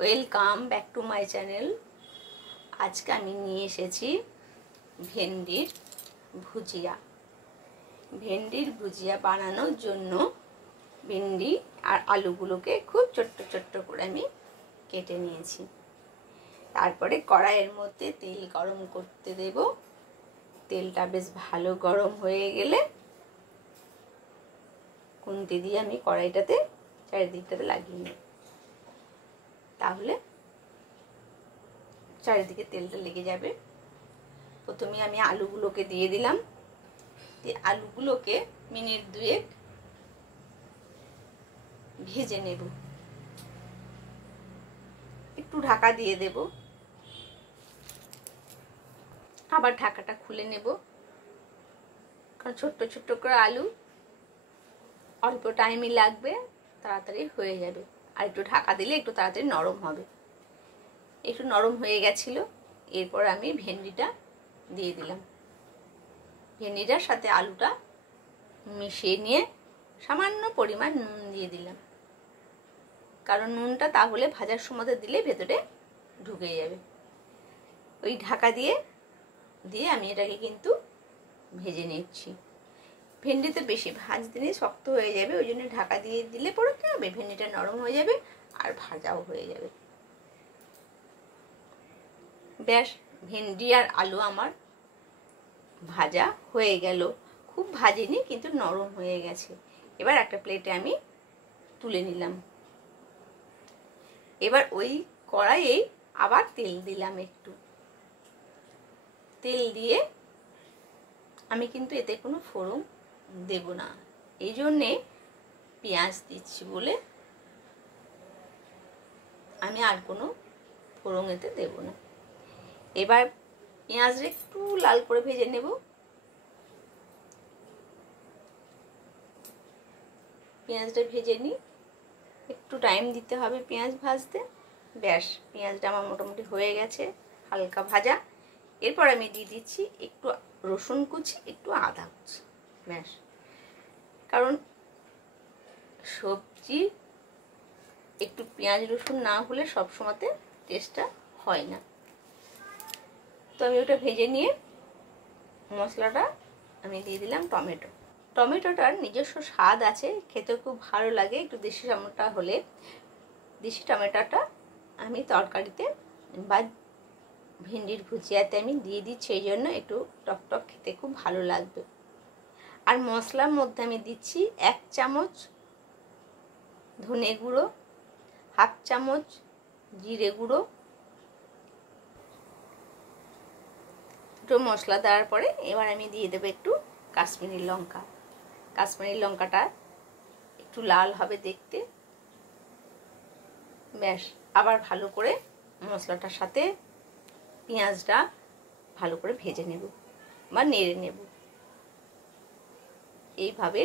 Welcome back to my channel. আজকে আমি নিয়ে এসেছি ভেন্ডির ভুজিয়া। ভেন্ডির ভুজিয়া বানানোর জন্য ভেন্ডি আর আলুগুলোকে খুব ছোট্ট ছোট্ট করে আমি কেটে নিয়েছি। তারপরে কড়াইয়ের মধ্যে তেল গরম করতে দেব। তেলটা বেশ ভালো গরম হয়ে গেলে খুন্তি দিয়ে আমি কড়াইটাতে চারিদিকটাতে লাগিয়ে নেব, তাহলে চারিদিকে তেলটা লেগে যাবে। প্রথমে আমি আলুগুলোকে দিয়ে দিলাম। আলুগুলোকে মিনিট দুয়েক ভেজে নেব। একটু ঢাকা দিয়ে দেব, আবার ঢাকাটা খুলে নেব, কারণ ছোট্ট ছোট্ট করে আলু, অল্প টাইমই লাগবে, তাড়াতাড়ি হয়ে যাবে। আর একটু ঢাকা দিলে একটু তাড়াতাড়ি নরম হবে। একটু নরম হয়ে গেছিল, এরপর আমি ভেন্ডিটা দিয়ে দিলাম। ভেন্ডিটার সাথে আলুটা মিশিয়ে নিয়ে সামান্য পরিমাণ নুন দিয়ে দিলাম, কারণ নুনটা তাহলে ভাজার সময় দিলে ভেতরে ঢুকে যাবে। ওই ঢাকা দিয়ে আমি এটাকে কিন্তু ভেজে নিচ্ছি। ভেন্ডিতে বেশি ভাজতে নিয়ে শক্ত হয়ে যাবে, ওই জন্য ঢাকা দিয়ে দিলে পরে কি হবে, ভেন্ডিটা নরম হয়ে যাবে আর ভাজাও হয়ে যাবে। ব্যাস, ভেন্ডি আর আলু আমার ভাজা হয়ে গেল। খুব ভাজিনি, কিন্তু নরম হয়ে গেছে। এবার একটা প্লেটে আমি তুলে নিলাম। এবার ওই কড়াইয়ে আবার তেল দিলাম। একটু তেল দিয়ে আমি কিন্তু এতে কোনো ফোড়ন দেব না, এই জন্যে পেঁয়াজ দিচ্ছি বলে আমি আর কোনো ফোড়ন এতে দেব না। এবার পেঁয়াজটা একটু লাল করে ভেজে নেব। পেঁয়াজটা ভেজে নিই, একটু টাইম দিতে হবে পেঁয়াজ ভাজতে। ব্যাস, পেঁয়াজটা আমার মোটামুটি হয়ে গেছে, হালকা ভাজা। এরপর আমি দিয়ে দিচ্ছি একটু রসুন কুচি, একটু আদা কুচি। ব্যাস, কারণ সবজি একটু পেঁয়াজ রসুন না হলে সবসময়তে টেস্টটা হয় না। তো আমি ওটা ভেজে নিয়ে মশলাটা আমি দিয়ে দিলাম টমেটো। টমেটোটার নিজস্ব স্বাদ আছে, খেতে খুব ভালো লাগে। একটু দেশি টমেটো হলে, দেশি টমেটোটা আমি তরকারিতে বা ভেন্ডির ভুজিয়াতে আমি দিয়ে দিচ্ছি, এই জন্য একটু টক টক খেতে খুব ভালো লাগবে। আর মশলার মধ্যে আমি দিচ্ছি 1 চামচ ধনে গুঁড়ো, 1/2 চামচ জিরে গুঁড়ো। দুটো মশলা দেওয়ার পরে এবার আমি দিয়ে দেবো একটু কাশ্মীরি লঙ্কা। কাশ্মীরি লঙ্কাটা একটু লাল হবে দেখতে। ব্যাস, আবার ভালো করে মশলাটার সাথে পেঁয়াজটা ভালো করে ভেজে নেব বা নেড়ে নেব। এইভাবে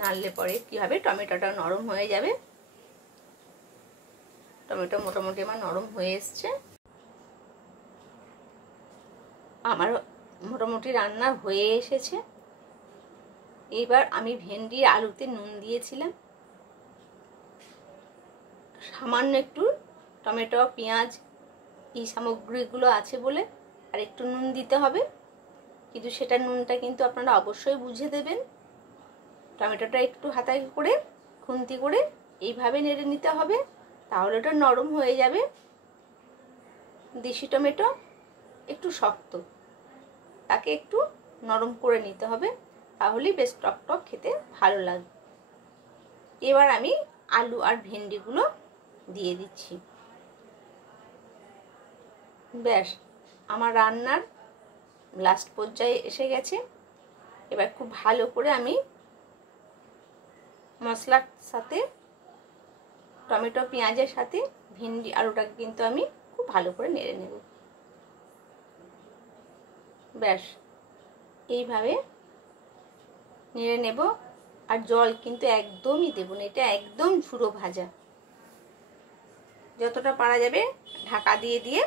নাড়লে পরে কি হবে, টমেটোটা নরম হয়ে যাবে। টমেটো মোটামুটি আমার নরম হয়ে এসছে। আমার মোটামুটি রান্না হয়ে এসেছে। এবার আমি ভেন্ডি আলুতে নুন দিয়েছিলাম, সামান্য একটু টমেটো পেঁয়াজ এই সামগ্রীগুলো আছে বলে আর একটু নুন দিতে হবে, কিন্তু সেটা নুনটা কিন্তু আপনারা অবশ্যই বুঝে দেবেন। টমেটোটা একটু হাতায় করে খুন্তি করে এইভাবে নেড়ে নিতে হবে, তাহলে ওটা নরম হয়ে যাবে। দেশি টমেটো একটু শক্ত, তাকে একটু নরম করে নিতে হবে, তাহলেই বেশ টক টক খেতে ভালো লাগবে। এবার আমি আলু আর ভেন্ডিগুলো দিয়ে দিচ্ছি। ব্যাস, আমার রান্নার লাস্ট পর্যায়ে এসে গেছে। এবার খুব ভালো করে আমি মশলার সাথে টমেটো পেঁয়াজের সাথে ভেন্ডি আলুটাকে কিন্তু আমি খুব ভালো করে নেড়ে নেব। ব্যাস, এইভাবে নেড়ে নেব। আর জল কিন্তু একদমই দেব না, এটা একদম ঝুরো ভাজা। যতটা পারা যাবে ঢাকা দিয়ে দিয়ে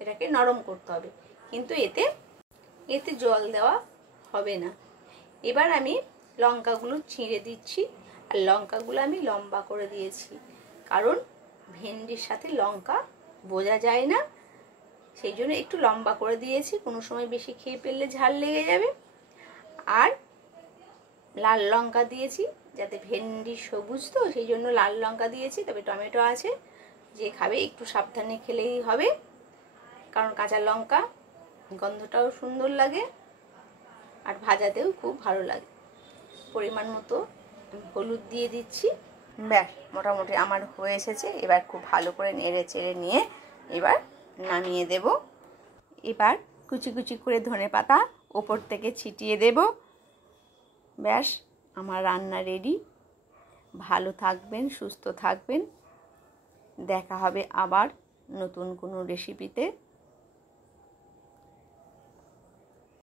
এটাকে নরম করতে হবে, কিন্তু এতে জল দেওয়া হবে না। এবার আমি লঙ্কাগুলো ছিঁড়ে দিচ্ছি, আর লঙ্কাগুলো আমি লম্বা করে দিয়েছি, কারণ ভেন্ডির সাথে লঙ্কা বোঝা যায় না, সেই জন্য একটু লম্বা করে দিয়েছি, কোনো সময় বেশি খেয়ে ফেললে ঝাল লেগে যাবে। আর লাল লঙ্কা দিয়েছি, যাতে ভেন্ডি সবুজ তো সেই জন্য লাল লঙ্কা দিয়েছি, তবে টমেটো আছে, যে খাবে একটু সাবধানে খেলেই হবে, কারণ কাঁচা লঙ্কা গন্ধটাও সুন্দর লাগে আর ভাজাতেও খুব ভালো লাগে। পরিমাণ মতো হলুদ দিয়ে দিচ্ছি। ব্যাস মোটামুটি আমার হয়ে এসেছে। এবার খুব ভালো করে নেড়ে চেড়ে নিয়ে এবার নামিয়ে দেব। এবার কুচি কুচি করে ধনেপাতা ওপর থেকে ছিটিয়ে দেব। ব্যাস আমার রান্না রেডি। ভালো থাকবেন, সুস্থ থাকবেন। দেখা হবে আবার নতুন কোনো রেসিপিতে।